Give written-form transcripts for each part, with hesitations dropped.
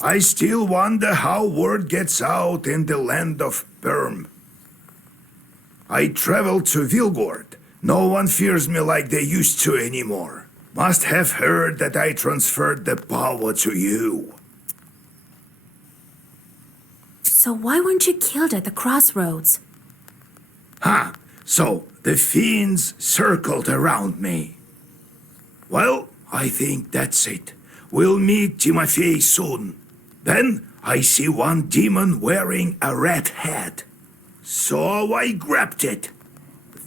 I still wonder how word gets out in the land of Perm. I traveled to Vilgord. No one fears me like they used to anymore. Must have heard that I transferred the power to you. So why weren't you killed at the crossroads? So the fiends circled around me. Well, I think that's it. We'll meet Timofey soon. Then I see one demon wearing a red hat. So I grabbed it.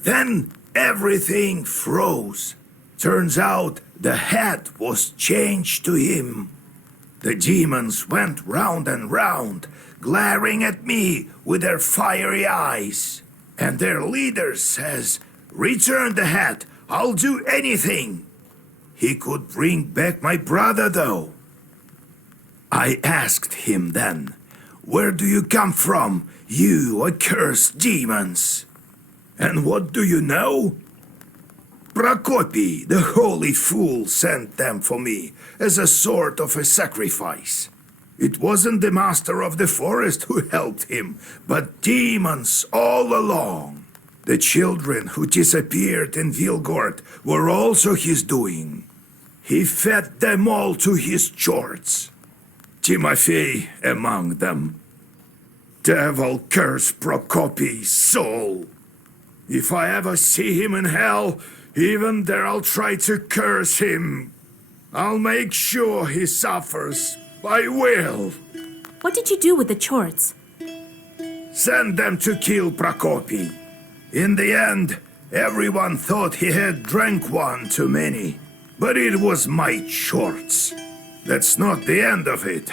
Then everything froze. Turns out the hat was changed to him. The demons went round and round, glaring at me with their fiery eyes. And their leader says, "Return the hat, I'll do anything." He could bring back my brother, though. I asked him then, "Where do you come from, you accursed demons?" And what do you know? Prokopy, the holy fool, sent them for me as a sort of a sacrifice. It wasn't the master of the forest who helped him, but demons all along. The children who disappeared in Vilgord were also his doing. He fed them all to his chords. Timofey among them. Devil curse Prokopy's soul. If I ever see him in hell, even there I'll try to curse him. I'll make sure he suffers. I will. What did you do with the chorts? Send them to kill Prokopy. In the end, everyone thought he had drank one too many. But it was my chorts. That's not the end of it.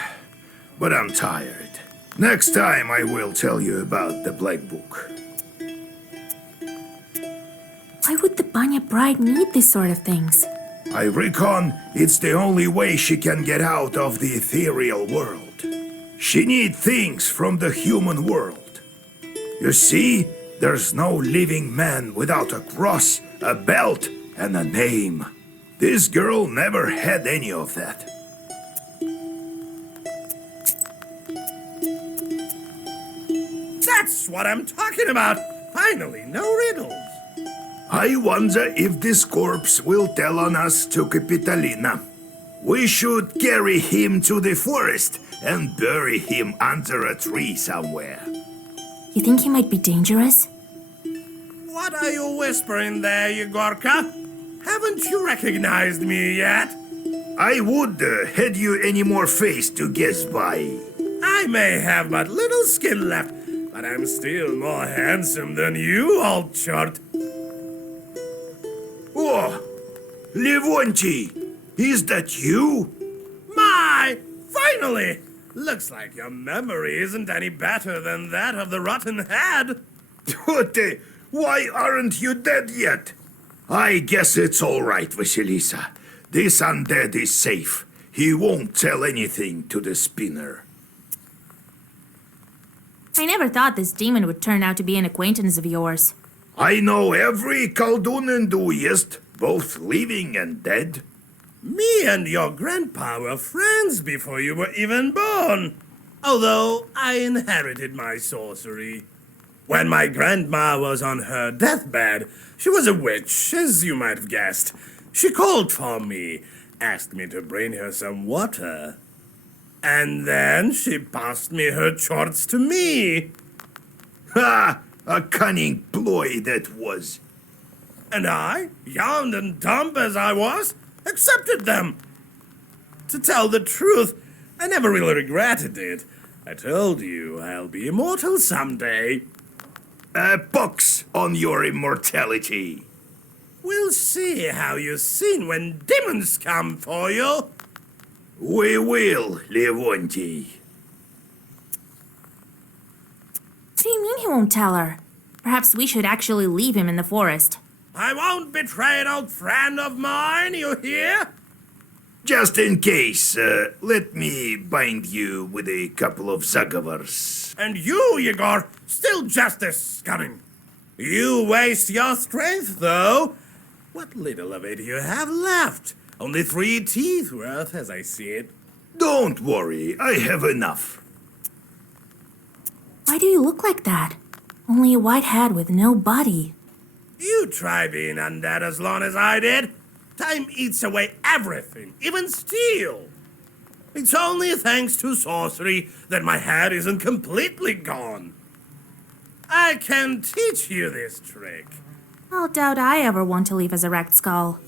But I'm tired. Next time I will tell you about the Black Book. Why would the Banya bride need these sort of things? I reckon it's the only way she can get out of the ethereal world. She needs things from the human world. You see, there's no living man without a cross, a belt, and a name. This girl never had any of that. That's what I'm talking about! Finally, no riddles! I wonder if this corpse will tell on us to Capitalina. We should carry him to the forest and bury him under a tree somewhere. You think he might be dangerous? What are you whispering there, Igor'S? Haven't you recognized me yet? I would, had you any more face to guess by. I may have but little skin left, but I'm still more handsome than you, old chort. Oh, Levonti, is that you? My! Finally! Looks like your memory isn't any better than that of the rotten head. Why aren't you dead yet? I guess it's all right, Vasilisa. This undead is safe. He won't tell anything to the spinner. I never thought this demon would turn out to be an acquaintance of yours. I know every Kaldun enthusiast, both living and dead. Me and your grandpa were friends before you were even born. Although I inherited my sorcery. When my grandma was on her deathbed, she was a witch, as you might have guessed. She called for me, asked me to bring her some water. And then she passed me her charts to me. Ha! A cunning ploy that was. And I, young and dumb as I was, accepted them. To tell the truth, I never really regretted it. I told you I'll be immortal someday. Pox on your immortality. We'll see how you're seen when demons come for you. We will, Levonti. What do you mean he won't tell her? Perhaps we should actually leave him in the forest. I won't betray an old friend of mine, you hear? Just in case, let me bind you with a couple of Zagavars. And you, Igor, still just as cunning. You waste your strength, though. What little of it you have left? Only 3 teeth worth, as I see it. Don't worry, I have enough. Why do you look like that? Only a white head with no body. You try being undead as long as I did. Time eats away everything, even steel. It's only thanks to sorcery that my head isn't completely gone. I can teach you this trick. I'll doubt I ever want to leave as a wrecked skull.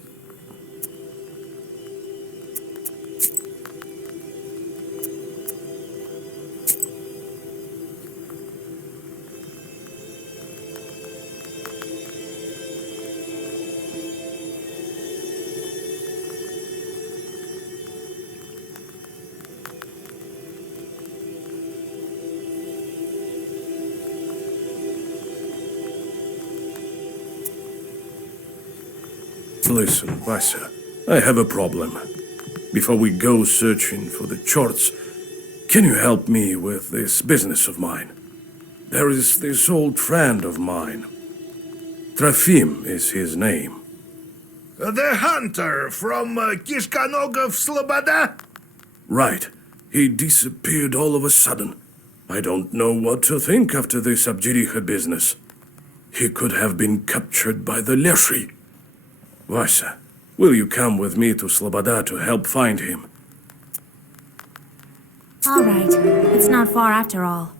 Listen, Vasa, I have a problem. Before we go searching for the charts, can you help me with this business of mine? There is this old friend of mine. Trofim is his name. The hunter from Kishkanogov Sloboda? Right. He disappeared all of a sudden. I don't know what to think after this Abjiricha business. He could have been captured by the Leshri. Vasa, will you come with me to Sloboda to help find him? All right. It's not far after all.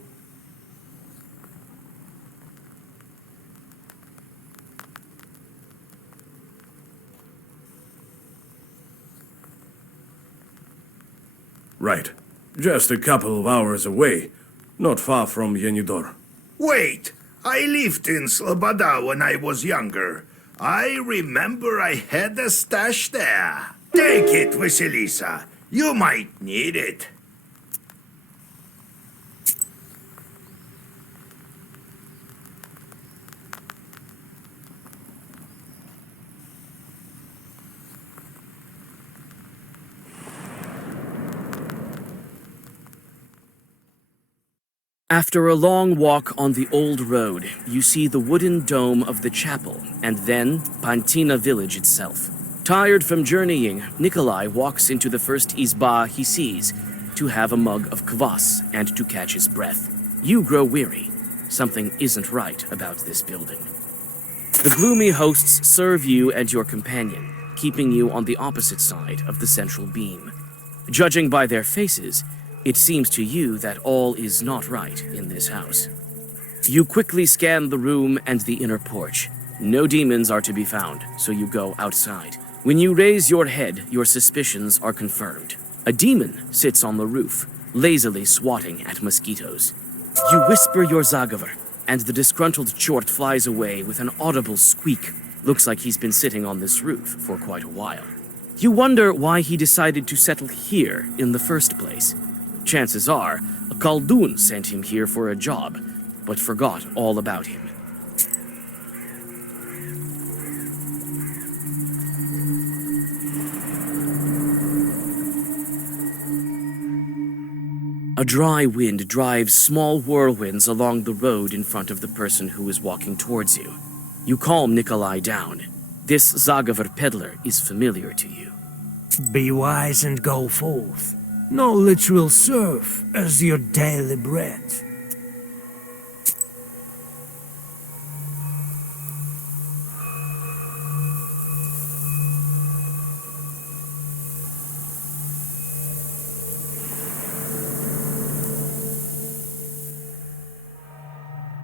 Right. Just a couple of hours away. Not far from Yenidor. Wait, I lived in Sloboda when I was younger. I remember I had a stash there. Take it, Vasilisa. You might need it. After a long walk on the old road, you see the wooden dome of the chapel, and then Pantina village itself. Tired from journeying, Nikolai walks into the first izba he sees to have a mug of kvass and to catch his breath. You grow weary. Something isn't right about this building. The gloomy hosts serve you and your companion, keeping you on the opposite side of the central beam. Judging by their faces, it seems to you that all is not right in this house. You quickly scan the room and the inner porch. No demons are to be found, so you go outside. When you raise your head, your suspicions are confirmed. A demon sits on the roof, lazily swatting at mosquitoes. You whisper your Zagavar, and the disgruntled chort flies away with an audible squeak. Looks like he's been sitting on this roof for quite a while. You wonder why he decided to settle here in the first place. Chances are, a Khaldun sent him here for a job, but forgot all about him. A dry wind drives small whirlwinds along the road in front of the person who is walking towards you. You calm Nikolai down. This Zagavar peddler is familiar to you. Be wise and go forth. Knowledge will serve as your daily bread.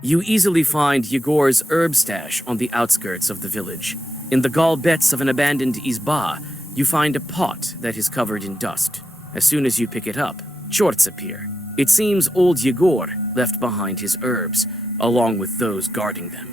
You easily find Igor'S herb stash on the outskirts of the village. In the gallbets of an abandoned izba, you find a pot that is covered in dust. As soon as you pick it up, chorts appear. It seems old Igor left behind his herbs, along with those guarding them.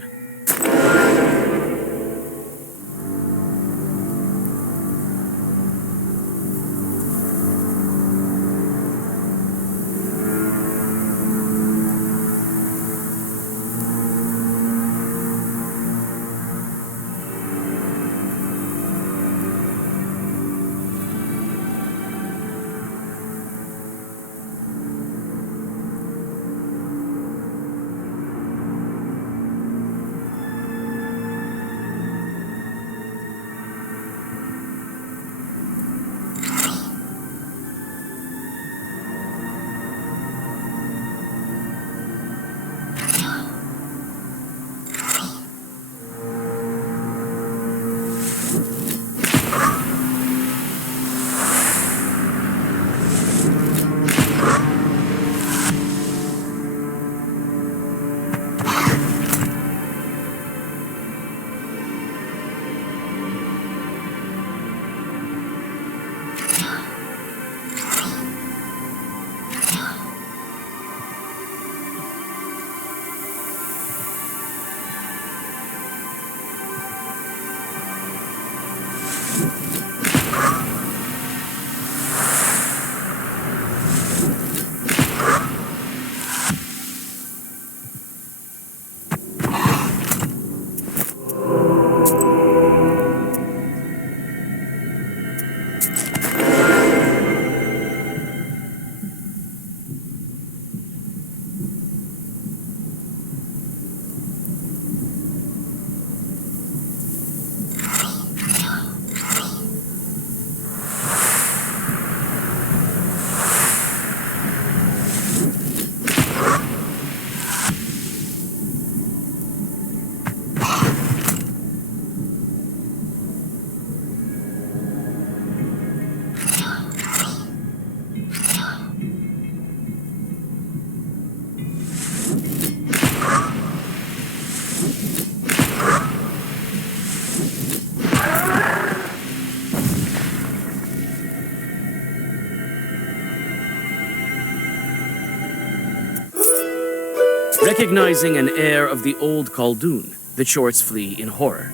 Recognizing an heir of the old Khaldun, the chorts flee in horror.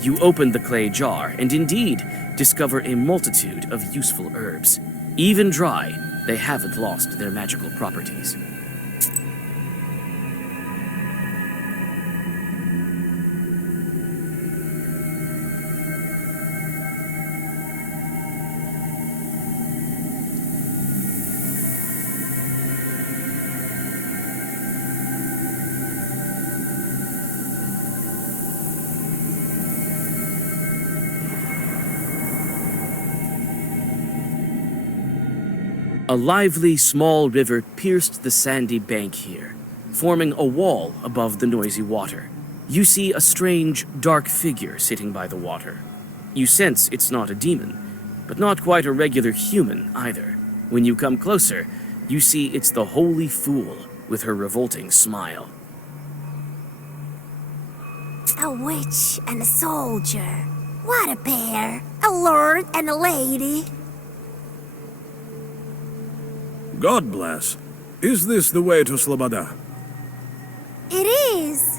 You open the clay jar and indeed discover a multitude of useful herbs. Even dry, they haven't lost their magical properties. A lively, small river pierced the sandy bank here, forming a wall above the noisy water. You see a strange, dark figure sitting by the water. You sense it's not a demon, but not quite a regular human either. When you come closer, you see it's the Holy Fool with her revolting smile. A witch and a soldier. What a pair. A lord and a lady. God bless. Is this the way to Sloboda? It is.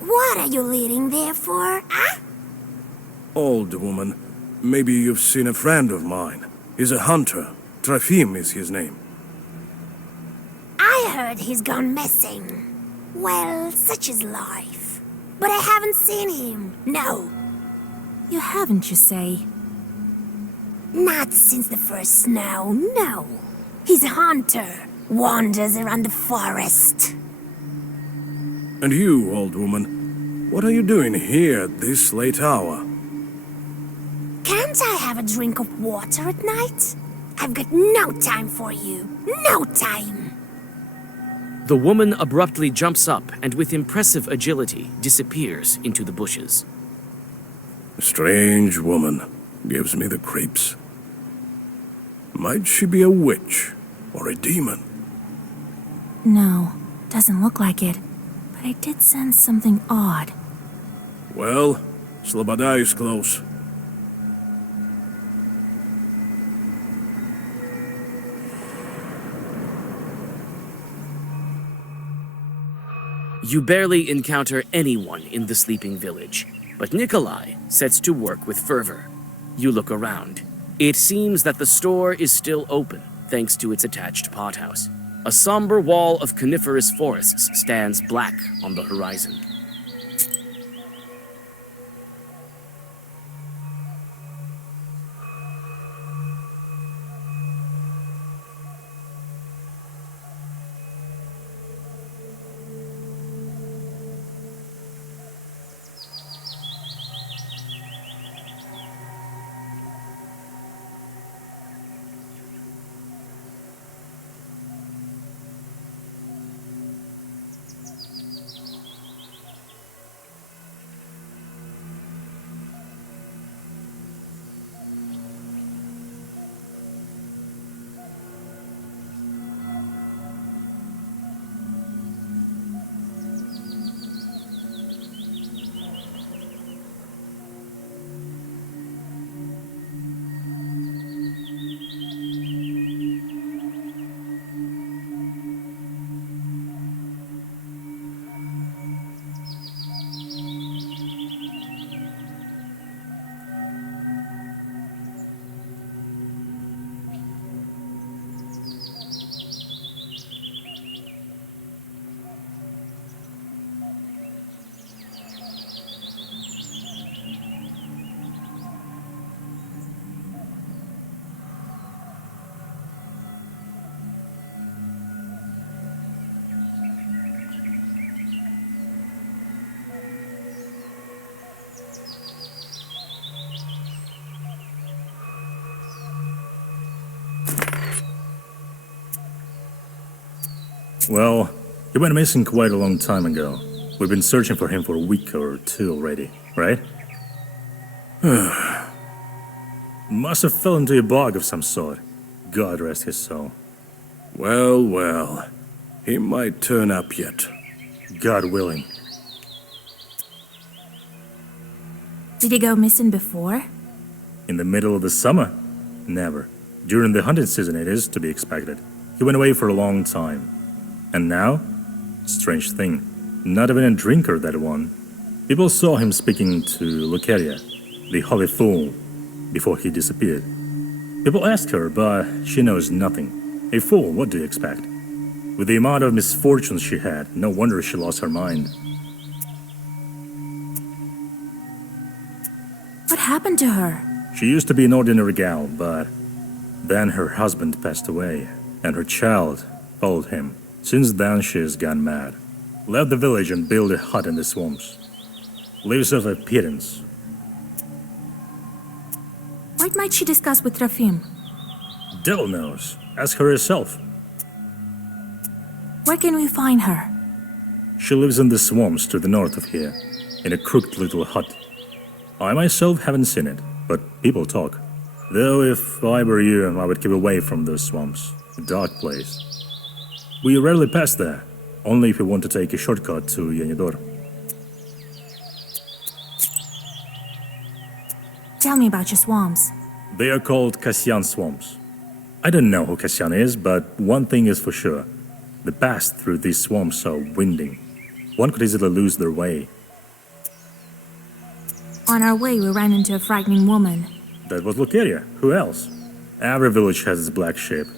What are you leading there for, huh? Old woman, maybe you've seen a friend of mine. He's a hunter. Trofim is his name. I heard he's gone missing. Well, such is life. But I haven't seen him, no. You haven't, you say? Not since the first snow, no. He's a hunter, wanders around the forest. And you, old woman, what are you doing here at this late hour? Can't I have a drink of water at night? I've got no time for you. No time. The woman abruptly jumps up and with impressive agility disappears into the bushes. A strange woman. Gives me the creeps. Might she be a witch or a demon? No, doesn't look like it. But I did sense something odd. Well, Sloboda is close. You barely encounter anyone in the sleeping village, but Nikolai sets to work with fervor. You look around. It seems that the store is still open, thanks to its attached pothouse. A somber wall of coniferous forests stands black on the horizon. Well, he went missing quite a long time ago. We've been searching for him for a week or two already, right? Must have fell into a bog of some sort. God rest his soul. Well, well. He might turn up yet. God willing. Did he go missing before? In the middle of the summer? Never. During the hunting season it is to be expected. He went away for a long time. And now? Strange thing. Not even a drinker, that one. People saw him speaking to Lucaria, the holy fool, before he disappeared. People asked her, but she knows nothing. A fool, what do you expect? With the amount of misfortunes she had, no wonder she lost her mind. What happened to her? She used to be an ordinary gal, but then her husband passed away, and her child followed him. Since then, she has gone mad. Left the village and built a hut in the swamps. Lives off a pittance. What might she discuss with Trofim? Devil knows. Ask her herself. Where can we find her? She lives in the swamps to the north of here, in a crooked little hut. I myself haven't seen it, but people talk. Though if I were you, I would keep away from those swamps. A dark place. We rarely pass there, only if you want to take a shortcut to Yenidor. Tell me about your swamps. They are called Kasyan swamps. I don't know who Kasyan is, but one thing is for sure. The paths through these swamps are winding. One could easily lose their way. On our way, we ran into a frightening woman. That was Lucaria. Who else? Every village has its black sheep.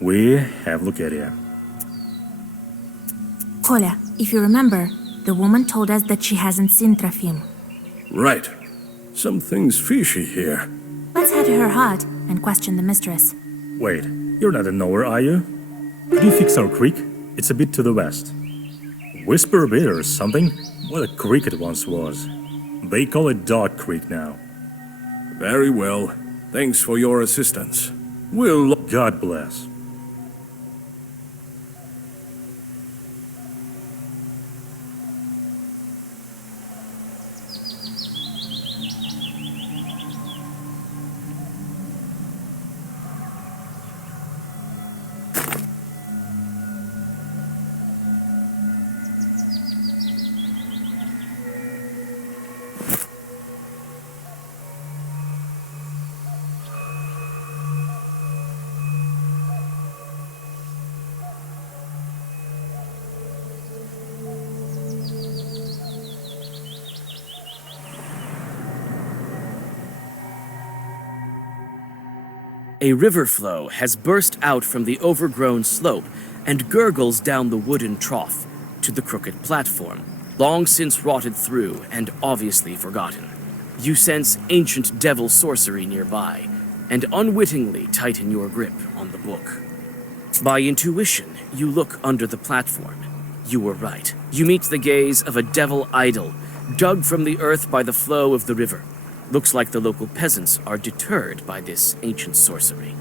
We have Lucaria. Kolya, if you remember, the woman told us that she hasn't seen Trofim. Right. Something's fishy here. Let's head to her hut and question the mistress. Wait, you're not a knower, are you? Could you fix our creek? It's a bit to the west. Whisper a bit or something? What a creek it once was. They call it Dog Creek now. Very well. Thanks for your assistance. We'll... God bless. A river flow has burst out from the overgrown slope and gurgles down the wooden trough to the crooked platform, long since rotted through and obviously forgotten. You sense ancient devil sorcery nearby, and unwittingly tighten your grip on the book. By intuition, you look under the platform. You were right. You meet the gaze of a devil idol, dug from the earth by the flow of the river. Looks like the local peasants are deterred by this ancient sorcery.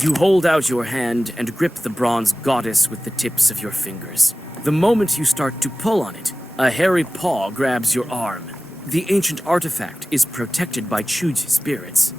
You hold out your hand and grip the bronze goddess with the tips of your fingers. The moment you start to pull on it, a hairy paw grabs your arm. The ancient artifact is protected by Chuj spirits.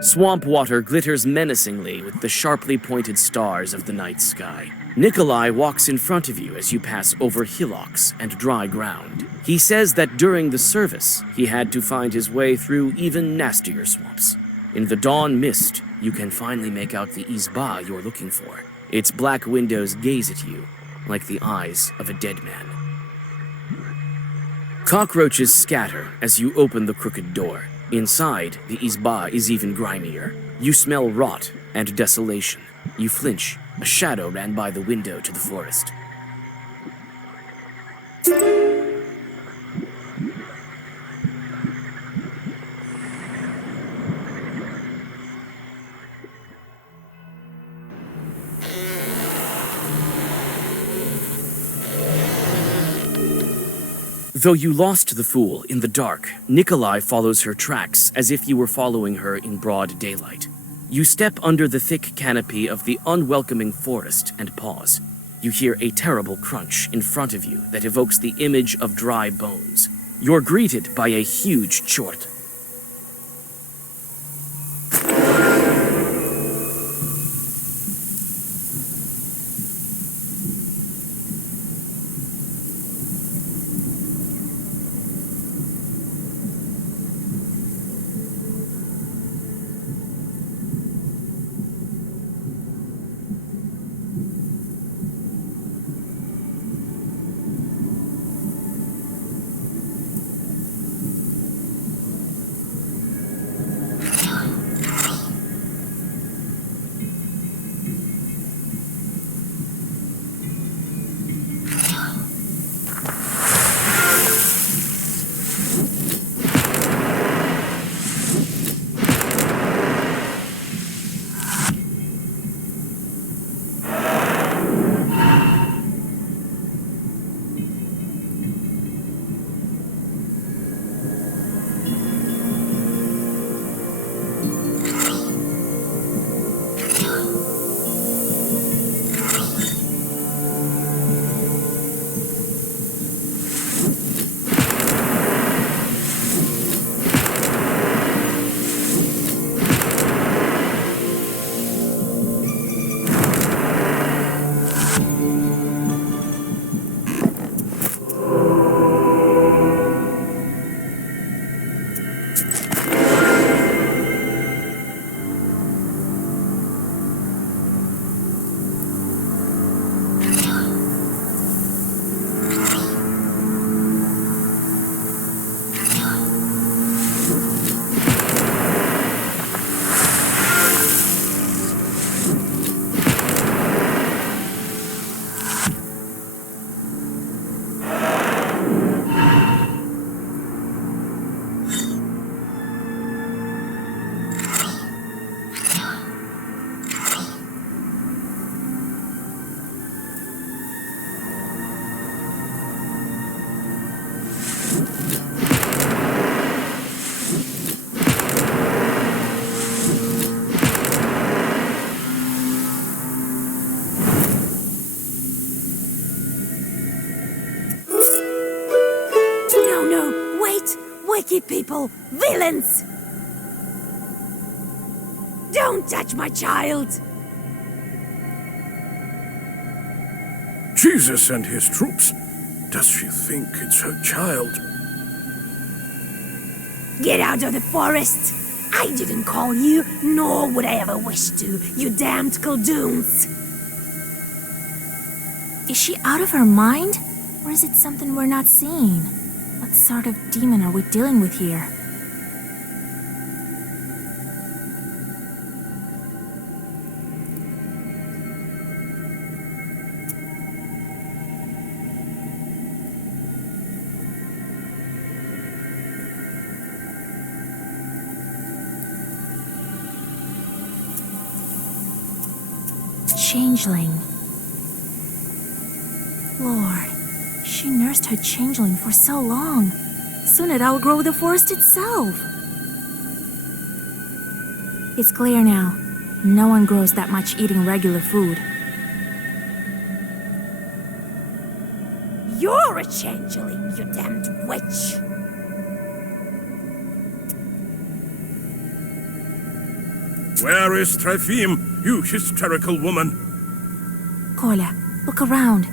Swamp water glitters menacingly with the sharply pointed stars of the night sky. Nikolai walks in front of you as you pass over hillocks and dry ground. He says that during the service, he had to find his way through even nastier swamps. In the dawn mist, you can finally make out the izba you're looking for. Its black windows gaze at you, like the eyes of a dead man. Cockroaches scatter as you open the crooked door. Inside, the izba is even grimier. You smell rot and desolation. You flinch. A shadow ran by the window to the forest. Though you lost the fool in the dark, Nikolai follows her tracks as if you were following her in broad daylight. You step under the thick canopy of the unwelcoming forest and pause. You hear a terrible crunch in front of you that evokes the image of dry bones. You're greeted by a huge chort. Wicked people! Villains! Don't touch my child! Jesus and his troops. Does she think it's her child? Get out of the forest! I didn't call you, nor would I ever wish to, you damned Kuldoons! Is she out of her mind? Or is it something we're not seeing? What sort of demon are we dealing with here? Changeling. Lord, she nursed her changeling for so long. Soon it outgrow the forest itself. It's clear now. No one grows that much eating regular food. You're a changeling, you damned witch! Where is Trefim, you hysterical woman? Kolya, look around.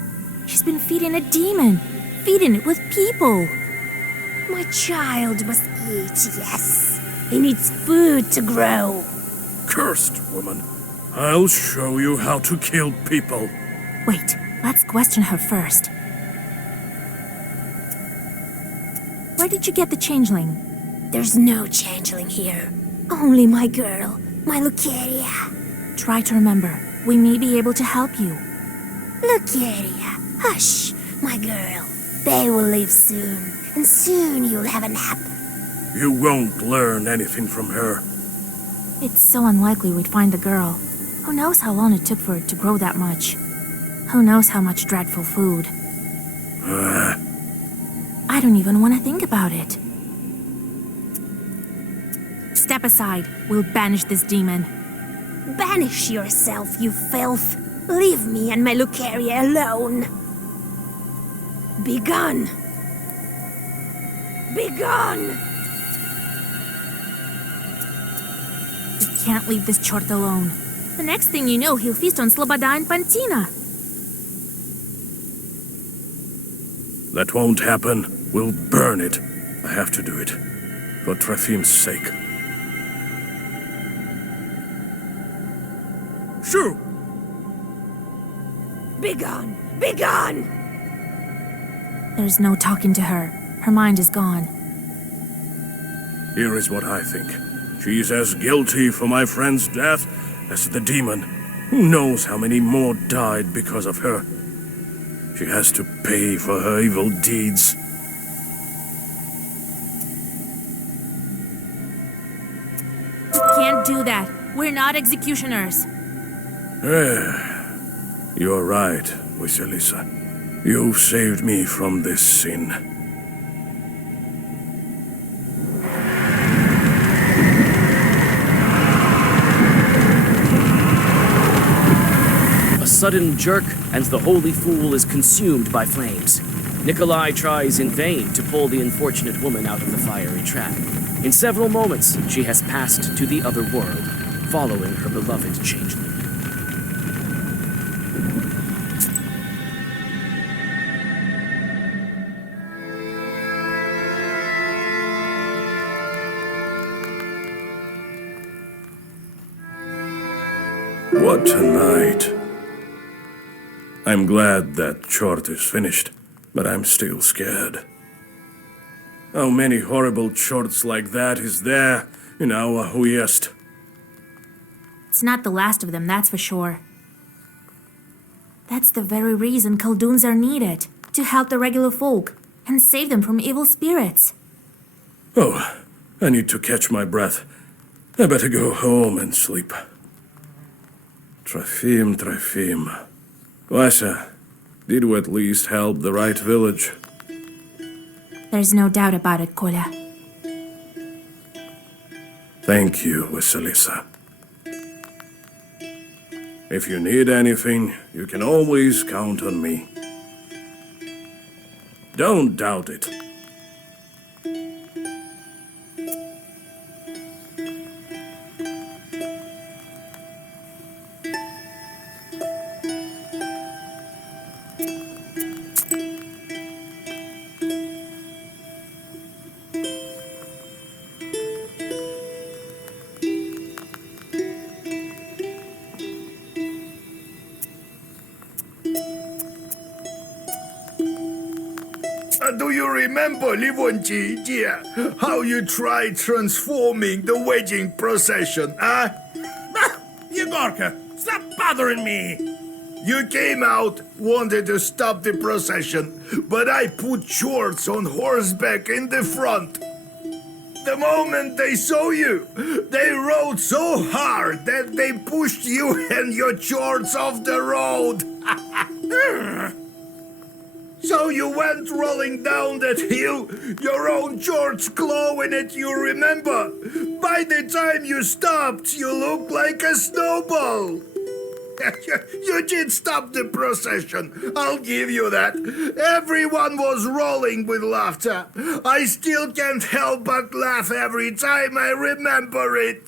She's been feeding a demon. Feeding it with people. My child must eat, yes. He needs food to grow. Cursed woman. I'll show you how to kill people. Wait, let's question her first. Where did you get the changeling? There's no changeling here. Only my girl, my Lucaria. Try to remember. We may be able to help you. Lucaria, hush, my girl. They will leave soon, and soon you'll have a nap. You won't learn anything from her. It's so unlikely we'd find the girl. Who knows how long it took for it to grow that much? Who knows how much dreadful food? I don't even want to think about it. Step aside. We'll banish this demon. Banish yourself, you filth. Leave me and my Lucaria alone. Begone. Be gone! We can't leave this chort alone. The next thing you know, he'll feast on Sloboda and Pantina. That won't happen. We'll burn it. I have to do it. For Trofim's sake. Shoo! Be gone! Be gone! There's no talking to her. Her mind is gone. Here is what I think. She's as guilty for my friend's death as the demon. Who knows how many more died because of her? She has to pay for her evil deeds. Can't do that. We're not executioners. You're right, Vasilisa. You've saved me from this sin. A sudden jerk, and the holy fool is consumed by flames. Nikolai tries in vain to pull the unfortunate woman out of the fiery trap. In several moments, she has passed to the other world, following her beloved Changeling. What a night. I'm glad that chart is finished, but I'm still scared. How many horrible charts like that is there in our Uyest? It's not the last of them, that's for sure. That's the very reason Khaldoons are needed, to help the regular folk and save them from evil spirits. Oh, I need to catch my breath. I better go home and sleep. Trofim. Vasha, did we at least help the right village? There's no doubt about it, Kolya. Thank you, Vasilisa. If you need anything, you can always count on me. Don't doubt it. Do you remember, Livonti, dear, how you tried transforming the wedding procession, huh? Igor'S, stop bothering me! You came out, wanted to stop the procession, but I put shorts on horseback in the front. The moment they saw you, they rode so hard that they pushed you and your shorts off the road. So you went rolling down that hill, your own shorts clawing at you, remember? By the time you stopped, you looked like a snowball. You did stop the procession, I'll give you that. Everyone was rolling with laughter. I still can't help but laugh every time I remember it.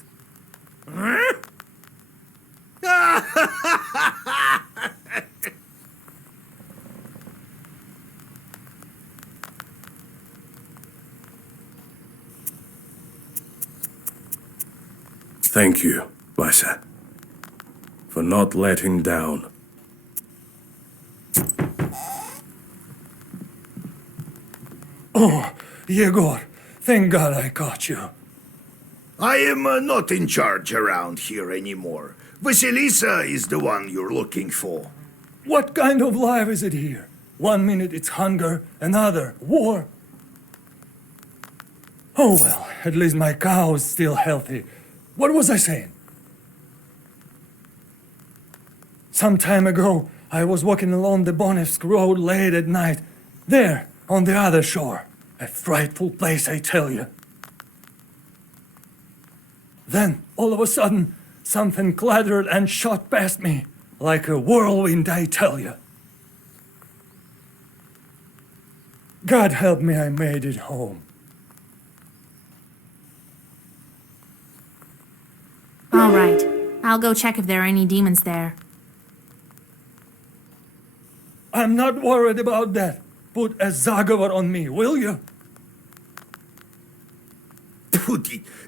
Thank you, Vasha, for not letting down. Oh, Igor, thank God I caught you. I am not in charge around here anymore. Vasilisa is the one you're looking for. What kind of life is it here? 1 minute it's hunger, another war. Oh well, at least my cow is still healthy. What was I saying? Some time ago, I was walking along the Bonevsk road late at night. There, on the other shore. A frightful place, I tell you. Then, all of a sudden, something clattered and shot past me. Like a whirlwind, I tell you. God help me, I made it home. All right. I'll go check if there are any demons there. I'm not worried about that. Put a Zagavar on me, will you?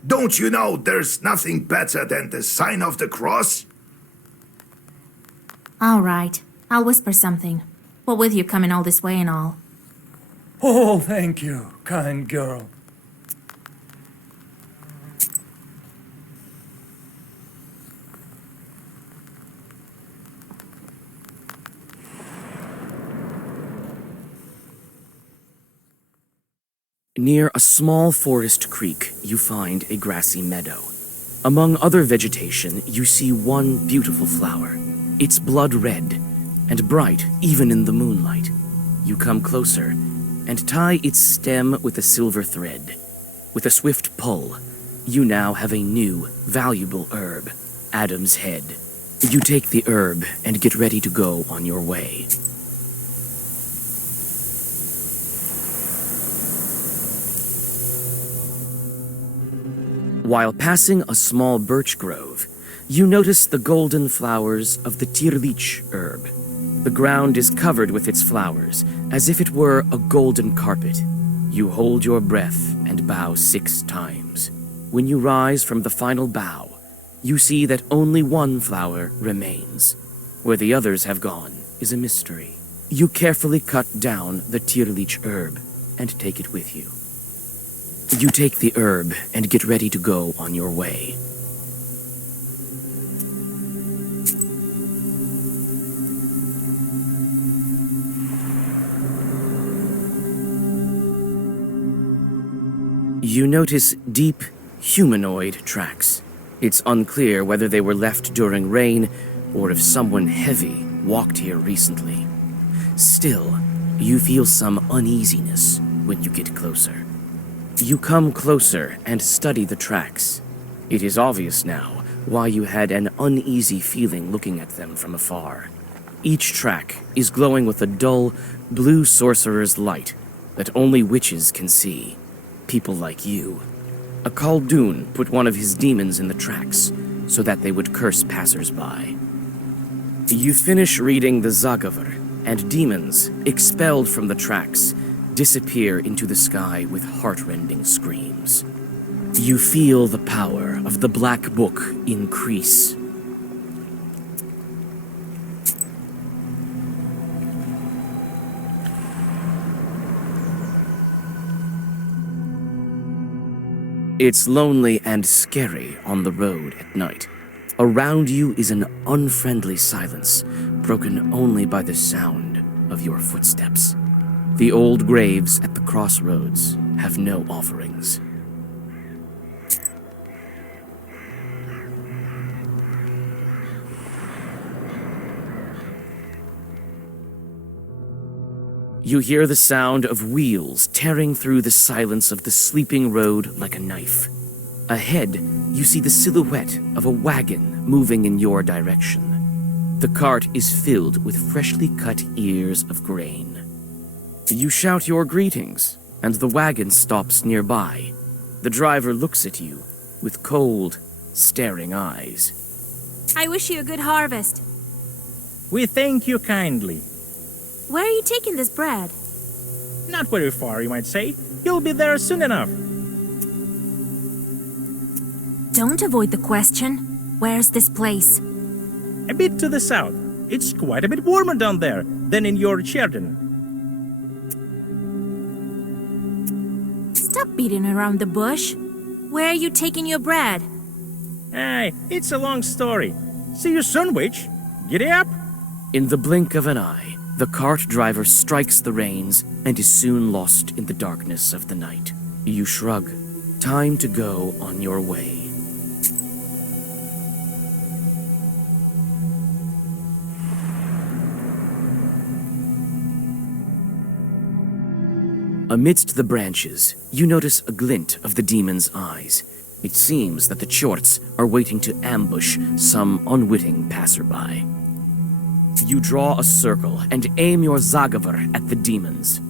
Don't you know there's nothing better than the sign of the cross? All right. I'll whisper something. What with you coming all this way and all? Oh, thank you, kind girl. Near a small forest creek, you find a grassy meadow. Among other vegetation, you see one beautiful flower. It's blood red and bright even in the moonlight. You come closer and tie its stem with a silver thread. With a swift pull, you now have a new, valuable herb, Adam's Head. You take the herb and get ready to go on your way. While passing a small birch grove, you notice the golden flowers of the tirlich herb. The ground is covered with its flowers, as if it were a golden carpet. You hold your breath and bow 6 times. When you rise from the final bow, you see that only one flower remains. Where the others have gone is a mystery. You carefully cut down the tirlich herb and take it with you. You take the herb and get ready to go on your way. You notice deep, humanoid tracks. It's unclear whether they were left during rain or if someone heavy walked here recently. Still, you feel some uneasiness when you get closer. You come closer and study the tracks. It is obvious now why you had an uneasy feeling looking at them from afar. Each track is glowing with a dull, blue sorcerer's light that only witches can see. People like you. A Khaldun put one of his demons in the tracks so that they would curse passers-by. You finish reading the Zagavar, and demons, expelled from the tracks, disappear into the sky with heart-rending screams. You feel the power of the Black Book increase. It's lonely and scary on the road at night. Around you is an unfriendly silence, broken only by the sound of your footsteps. The old graves at the crossroads have no offerings. You hear the sound of wheels tearing through the silence of the sleeping road like a knife. Ahead, you see the silhouette of a wagon moving in your direction. The cart is filled with freshly cut ears of grain. You shout your greetings, and the wagon stops nearby. The driver looks at you with cold, staring eyes. I wish you a good harvest. We thank you kindly. Where are you taking this bread? Not very far, you might say. You'll be there soon enough. Don't avoid the question. Where's this place? A bit to the south. It's quite a bit warmer down there than in your Cherdon. Stop beating around the bush. Where are you taking your bread? Aye, it's a long story. See you soon, witch. Giddy up. In the blink of an eye, the cart driver strikes the reins and is soon lost in the darkness of the night. You shrug. Time to go on your way. Amidst the branches, you notice a glint of the demon's eyes. It seems that the Chorts are waiting to ambush some unwitting passerby. You draw a circle and aim your Zagavar at the demons.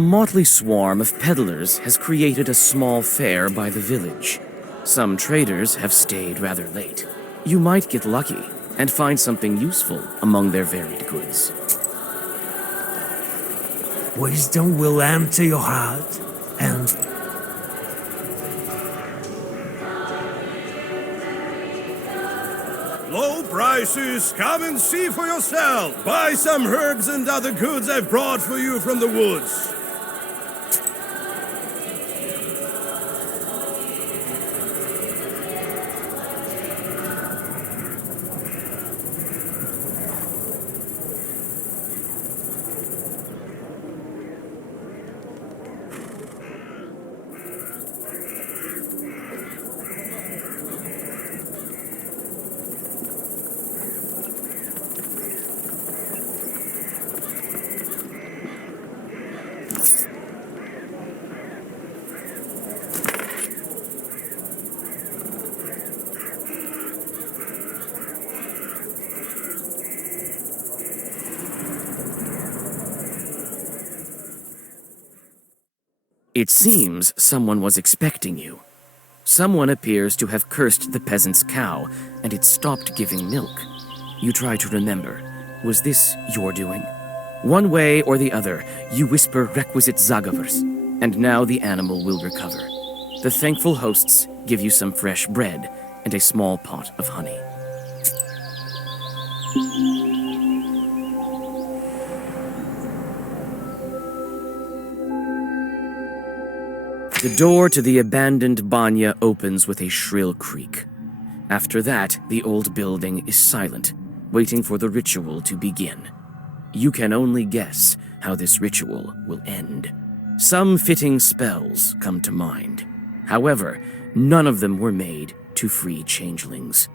A motley swarm of peddlers has created a small fair by the village. Some traders have stayed rather late. You might get lucky and find something useful among their varied goods. Wisdom will empty your heart, and Low prices, come and see for yourself. Buy some herbs and other goods I've brought for you from the woods. It seems someone was expecting you. Someone appears to have cursed the peasant's cow, and it stopped giving milk. You try to remember. Was this your doing? One way or the other, you whisper requisite zagavers, and now the animal will recover. The thankful hosts give you some fresh bread and a small pot of honey. The door to the abandoned banya opens with a shrill creak. After that, the old building is silent, waiting for the ritual to begin. You can only guess how this ritual will end. Some fitting spells come to mind. However, none of them were made to free changelings.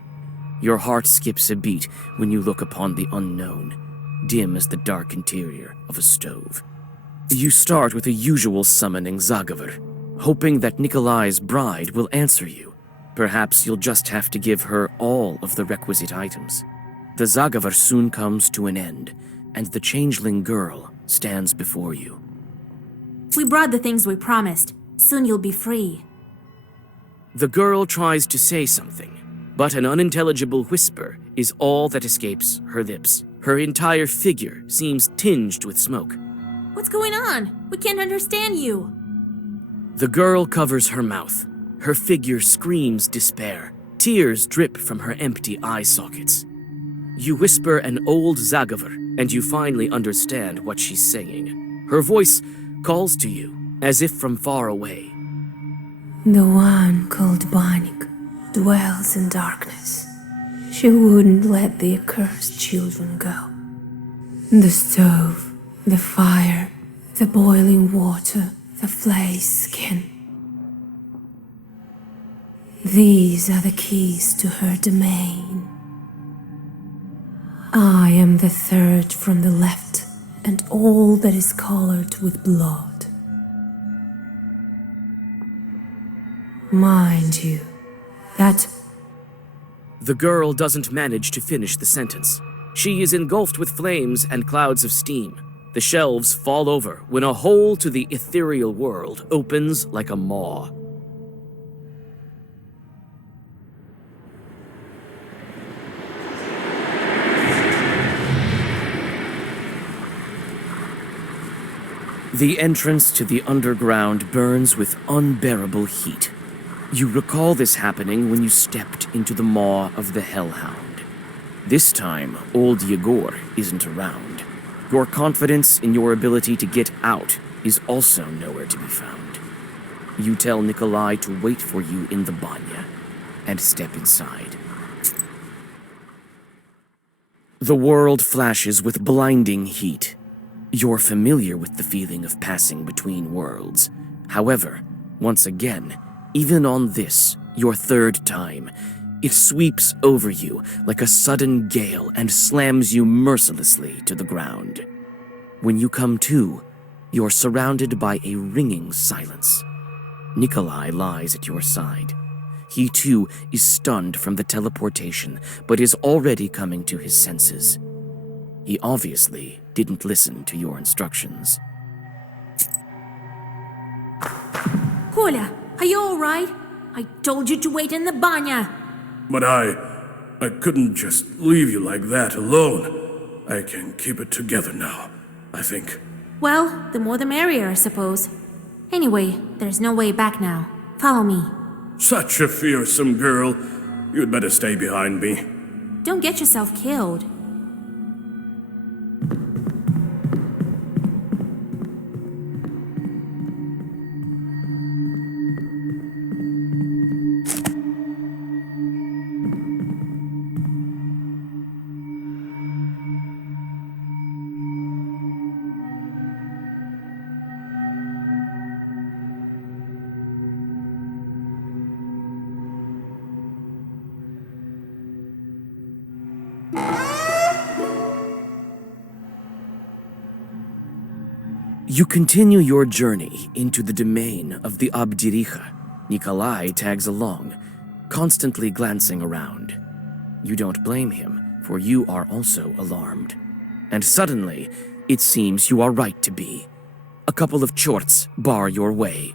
Your heart skips a beat when you look upon the unknown, dim as the dark interior of a stove. You start with the usual summoning zagavar, hoping that Nikolai's bride will answer you. Perhaps you'll just have to give her all of the requisite items. The zagavar soon comes to an end, and the changeling girl stands before you. We brought the things we promised. Soon you'll be free. The girl tries to say something, but an unintelligible whisper is all that escapes her lips. Her entire figure seems tinged with smoke. What's going on? We can't understand you. The girl covers her mouth. Her figure screams despair. Tears drip from her empty eye sockets. You whisper an old zagavar, and you finally understand what she's saying. Her voice calls to you, as if from far away. The one called Banik dwells in darkness. She wouldn't let the accursed children go. The stove, the fire, the boiling water, the flayed skin. These are the keys to her domain. I am the third from the left, and all that is colored with blood. Mind you, that... The girl doesn't manage to finish the sentence. She is engulfed with flames and clouds of steam. The shelves fall over when a hole to the ethereal world opens like a maw. The entrance to the underground burns with unbearable heat. You recall this happening when you stepped into the maw of the Hellhound. This time, old Igor isn't around. Your confidence in your ability to get out is also nowhere to be found. You tell Nikolai to wait for you in the banya and step inside. The world flashes with blinding heat. You're familiar with the feeling of passing between worlds. However, once again, even on this, your third time, it sweeps over you like a sudden gale and slams you mercilessly to the ground. When you come to, you're surrounded by a ringing silence. Nikolai lies at your side. He too is stunned from the teleportation, but is already coming to his senses. He obviously didn't listen to your instructions. Koля, are you alright? I told you to wait in the banya. But I couldn't just leave you like that alone. I can keep it together now, I think. Well, the more the merrier, I suppose. Anyway, there's no way back now. Follow me. Such a fearsome girl. You'd better stay behind me. Don't get yourself killed. You continue your journey into the domain of the Abdiricha. Nikolai tags along, constantly glancing around. You don't blame him, for you are also alarmed. And suddenly, it seems you are right to be. A couple of chorts bar your way.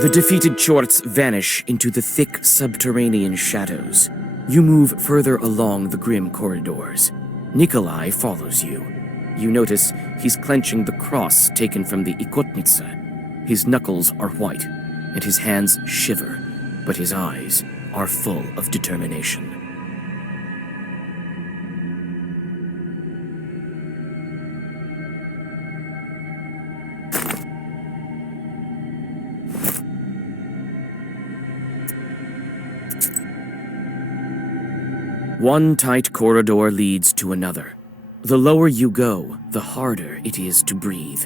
The defeated chorts vanish into the thick subterranean shadows. You move further along the grim corridors. Nikolai follows you. You notice he's clenching the cross taken from the Ikotnitsa. His knuckles are white, and his hands shiver, but his eyes are full of determination. One tight corridor leads to another. The lower you go, the harder it is to breathe.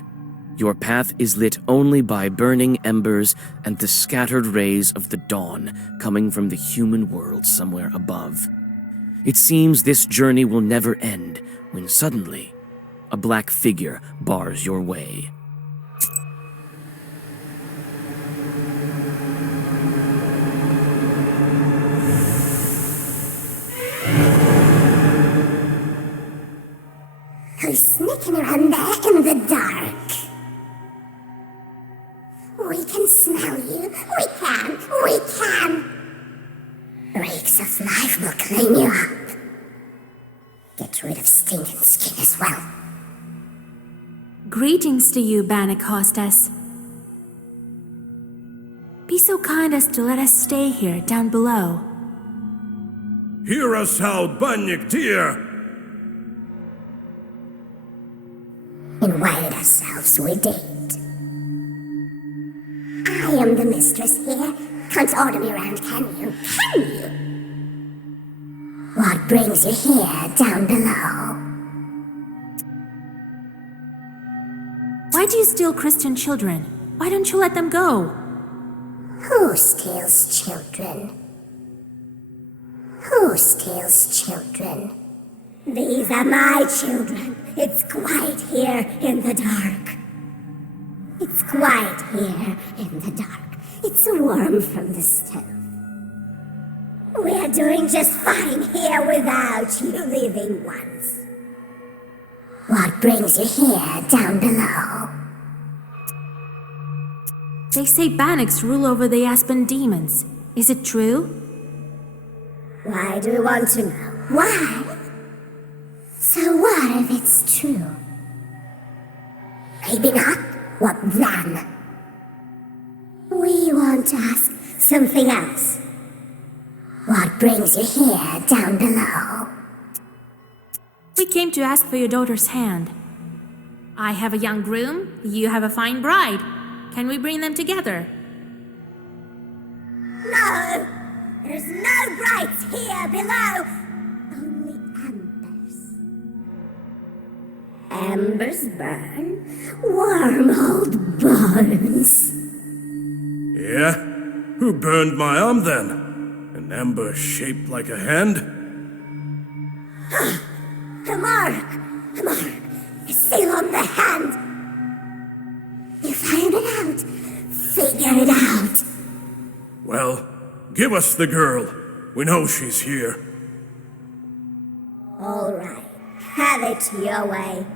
Your path is lit only by burning embers and the scattered rays of the dawn coming from the human world somewhere above. It seems this journey will never end when suddenly, a black figure bars your way. Who's sneaking around there in the dark? We can smell you. We can. Reeks of life will clean you up. Get rid of stinking skin as well. Greetings to you, Bannock Hostess. Be so kind as to let us stay here, down below. Hear us out, Banyak dear! Invited ourselves, we did. I am the mistress here. Can't order me around, can you? Can you? What brings you here, down below? Why do you steal Christian children? Why don't you let them go? Who steals children? Who steals children? These are my children. It's quiet here in the dark. It's quiet here in the dark. It's warm from the stove. We're doing just fine here without you living ones. What brings you here down below? They say Bannock's rule over the Aspen demons. Is it true? Why do you want to know? Why? So what if it's true? Maybe not. What then? We want to ask something else. What brings you here down below? We came to ask for your daughter's hand. I have a young groom, you have a fine bride. Can we bring them together? No! There's no brides here below! Only embers. Embers burn? Warm old bones. Yeah? Who burned my arm then? An ember shaped like a hand? A mark! A seal on the hand! You find it out! Figure it out! Well, give us the girl. We know she's here. Alright, have it your way.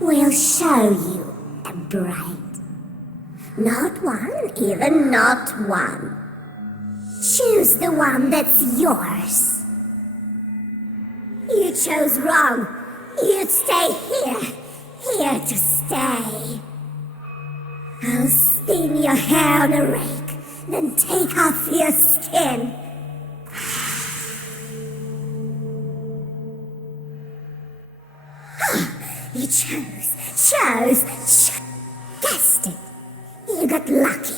We'll show you a bride. Not one, even not one. Choose the one that's yours. You chose wrong. You'd stay here to stay. I'll spin your hair on a rake, then take off your skin. You chose. Guessed it. You got lucky.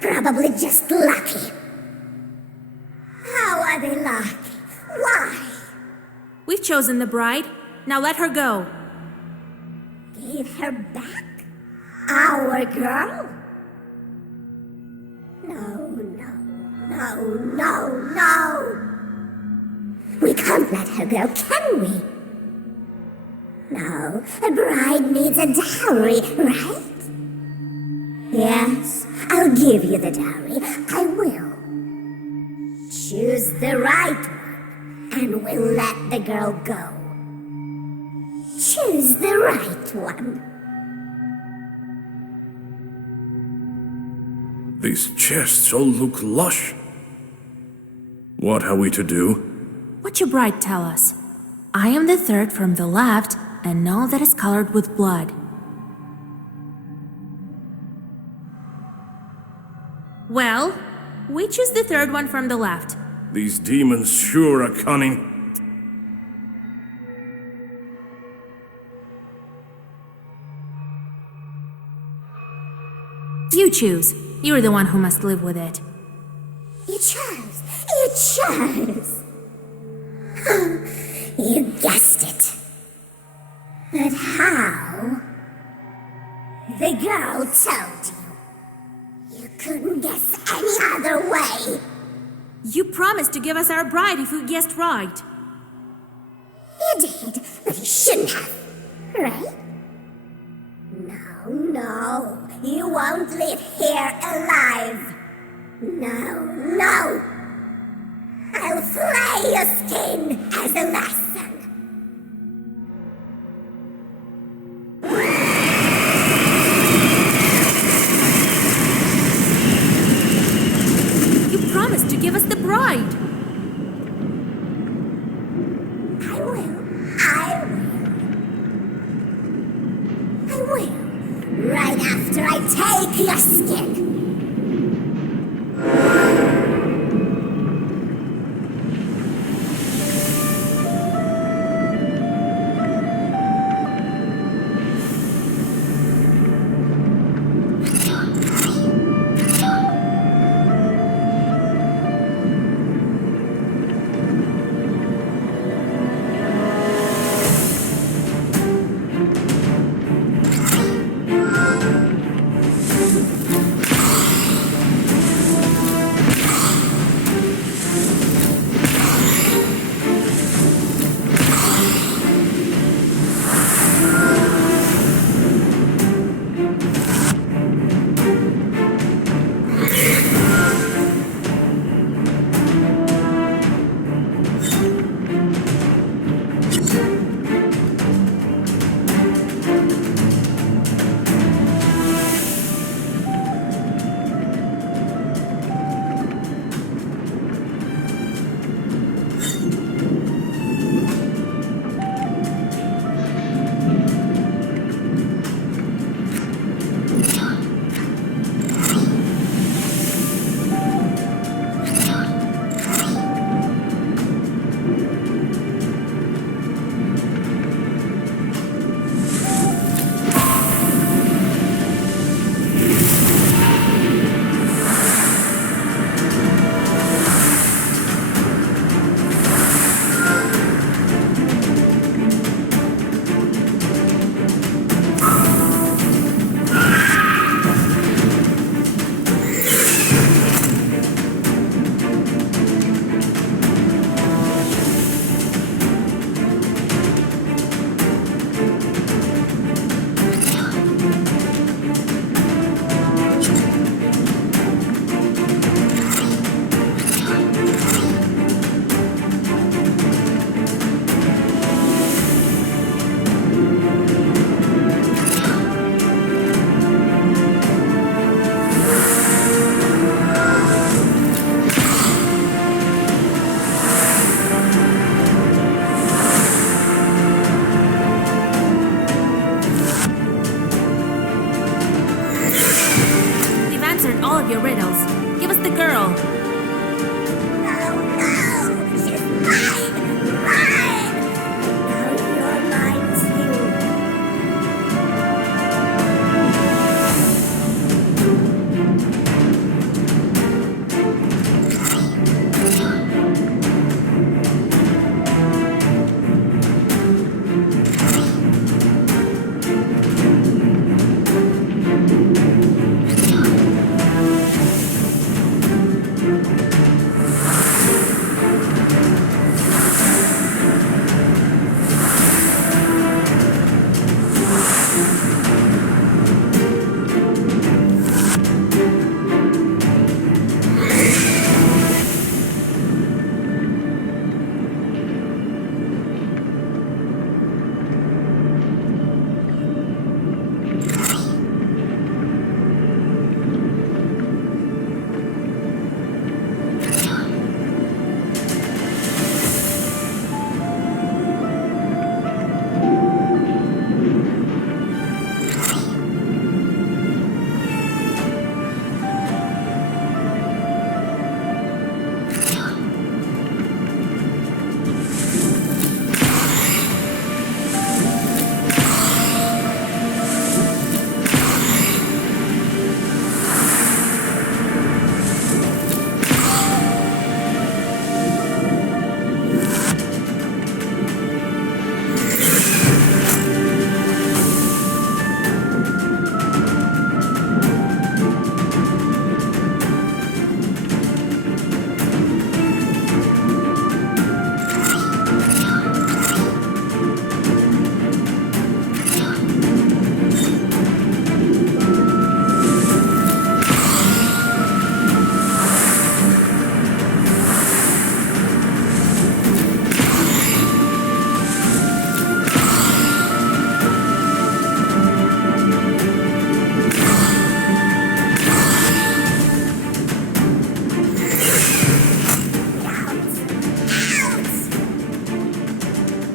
Probably just lucky. How are they lucky? Why? We've chosen the bride. Now let her go. Give her back? Our girl? No. We can't let her go, can we? No, a bride needs a dowry, right? Yes, I'll give you the dowry. I will. Choose the right one, and we'll let the girl go. Choose the right one. These chests all look lush. What are we to do? What your bride tell us? I am the third from the left, and all that is colored with blood. Well, we choose the third one from the left. These demons sure are cunning. You choose. You're the one who must live with it. You chose. You guessed it. But how? The girl told you. You couldn't guess any other way. You promised to give us our bride if we guessed right. You did, but you shouldn't have, right? No, you won't live here alive. No. I'll flay your skin as a lesson. You promised to give us the bride. I will. Right after I take your skin.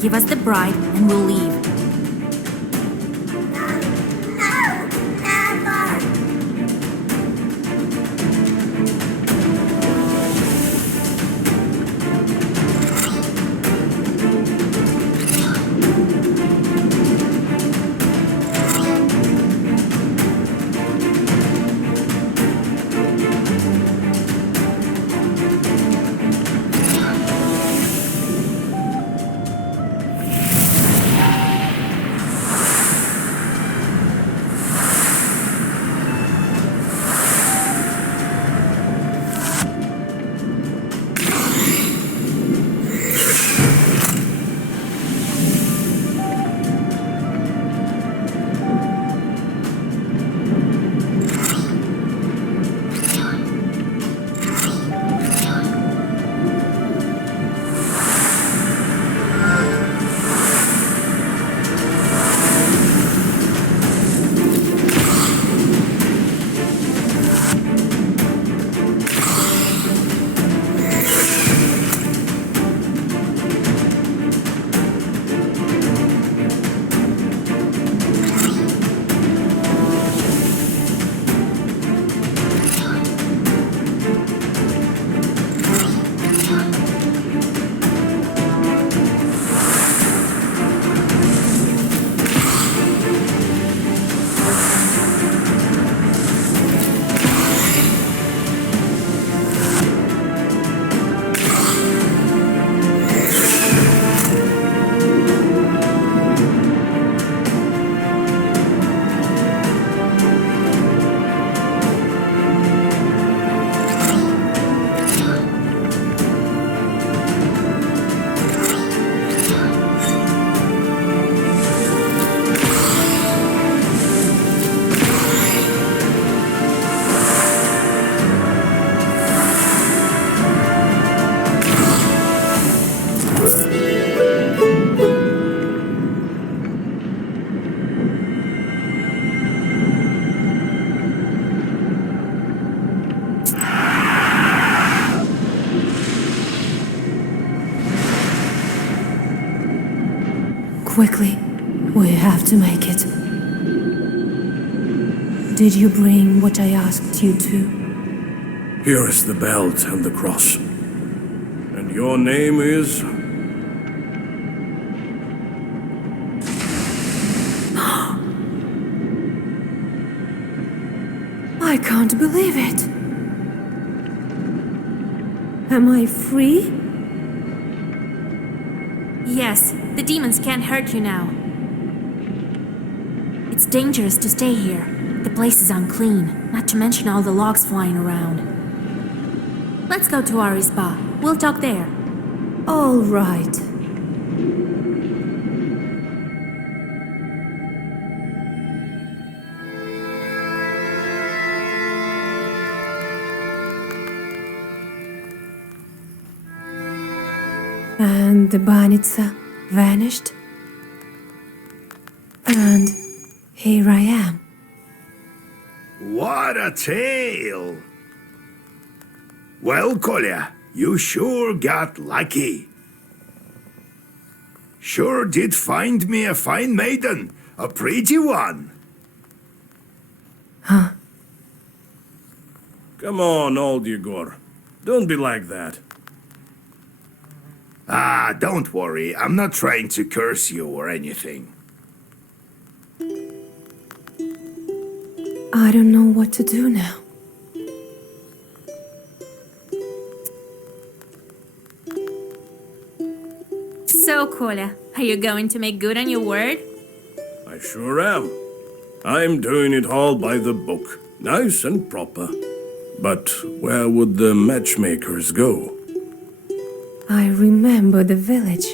Give us the bride and we'll leave. No, never! Quickly, we have to make it. Did you bring what I asked you to? Here is the belt and the cross. And your name is? I can't believe it. Am I free? Yes, the demons can't hurt you now. It's dangerous to stay here. The place is unclean, not to mention all the logs flying around. Let's go to our spa. We'll talk there. All right. And the Banitsa vanished. And here I am. What a tale! Well, Kolya, you sure got lucky. Sure did find me a fine maiden, a pretty one. Huh? Come on, old Igor. Don't be like that. Ah, don't worry. I'm not trying to curse you or anything. I don't know what to do now. So, Kolya, are you going to make good on your word? I sure am. I'm doing it all by the book, nice and proper. But where would the matchmakers go? I remember the village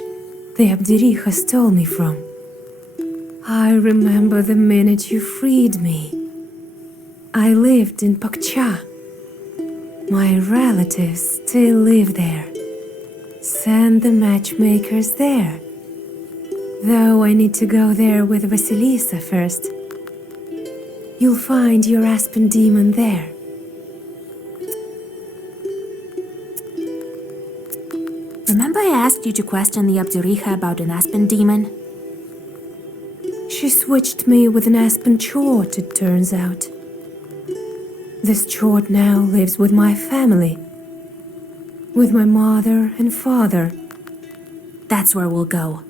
the Abdericha stole me from. I remember the minute you freed me. I lived in Pakcha. My relatives still live there. Send the matchmakers there. Though I need to go there with Vasilisa first. You'll find your Aspen demon there. Remember I asked you to question the Abdurija about an aspen demon? She switched me with an aspen chort, it turns out. This chort now lives with my family. With my mother and father. That's where we'll go.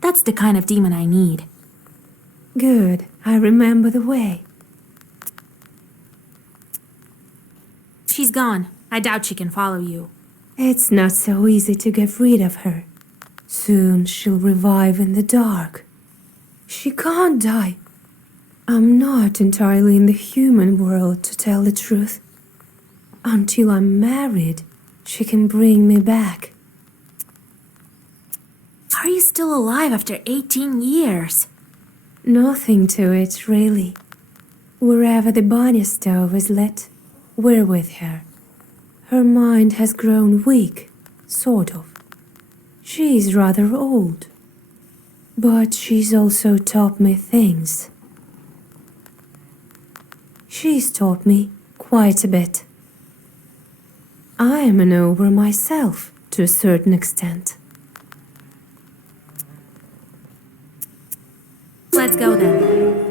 That's the kind of demon I need. Good, I remember the way. She's gone. I doubt she can follow you. It's not so easy to get rid of her. Soon she'll revive in the dark. She can't die. I'm not entirely in the human world, to tell the truth. Until I'm married, she can bring me back. How are you still alive after 18 years? Nothing to it, really. Wherever the bunny stove is lit, we're with her. Her mind has grown weak, sort of. She's rather old. But she's also taught me things. She's taught me quite a bit. I am an ogre myself, to a certain extent. Let's go then.